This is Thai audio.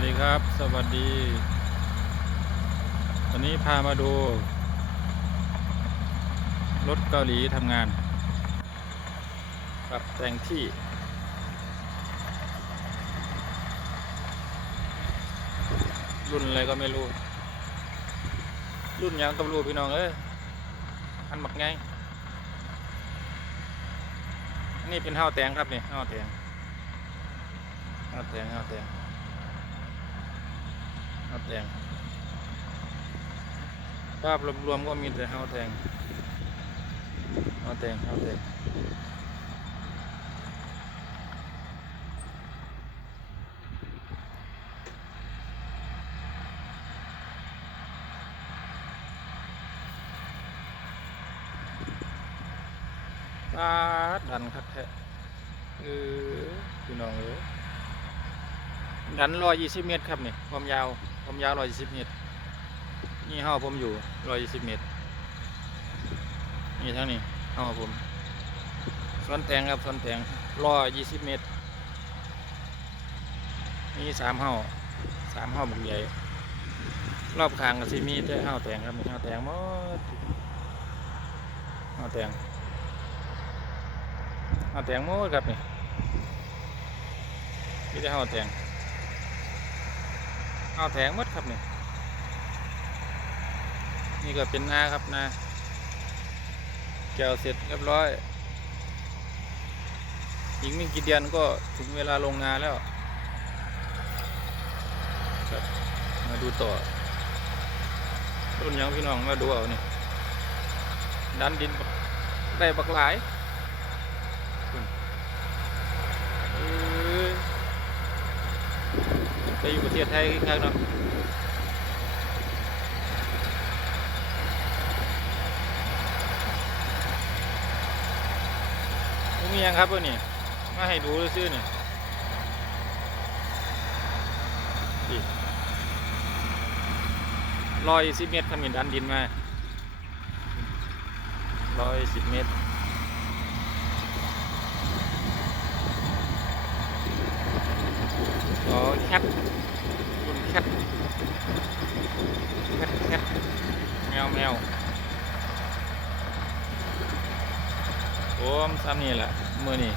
วัสดีครับ สวัสดี วันนี้พามาดู รถเกาหลีทำงาน ปรับแต่งที่ รุ่นอะไรก็ไม่รู้ รุ่นยังก็ไม่รู้พี่น้องเอ้ยอันหมักไง นี่เป็นห้าวแตงครับนี่ห้าวแตงห้าวแตงห้าวแตง ห้าวแตงภาพรวมๆก็มีแต่ห้าวแตงห้าวแตงห้าวแตงปาดดันคักแท้เออพี่น้องเอ้ยดันร้อยยี่สิบเมตรครับนี่ความยาว ความยาวร้อยสิบเมตร นี่ห้าผมอยู่ร้อยยี่สิบเมตร นี่ทั้งนี้ห้าผมส่วนแตงครับส่วนแตงร้อยยี่สิบเมตร นี่สามห้าสามห้าบุกใหญ่ รอบข้างก็สิมีแต่ห้าแตงครับห้าแตงหมดห้าแตงห้าแตงหมดครับนี่มีแต่ห้าแตง ห้าแตงหมดครับนี่นี่ก็เป็นนาครับนาแกวเสร็จเรียบร้อยอีกไม่กี่เดือนก็ถึงเวลาลงนาแล้วครับมาดูต่อ ต้นยังพี่น้องมาดูเอานี่ดันดินได้บักหลายคุณเอ้ยไปอ ยู่ประเทศไทยข้างเนาะมียังครับวันนี้มาให้ดูซื่อๆนี่ร้อยสิบเมตรขมิ้นดันดินมาร้อยสิบเมตรอ๋อแคท ผมซ้ำนี่แหละมือนี่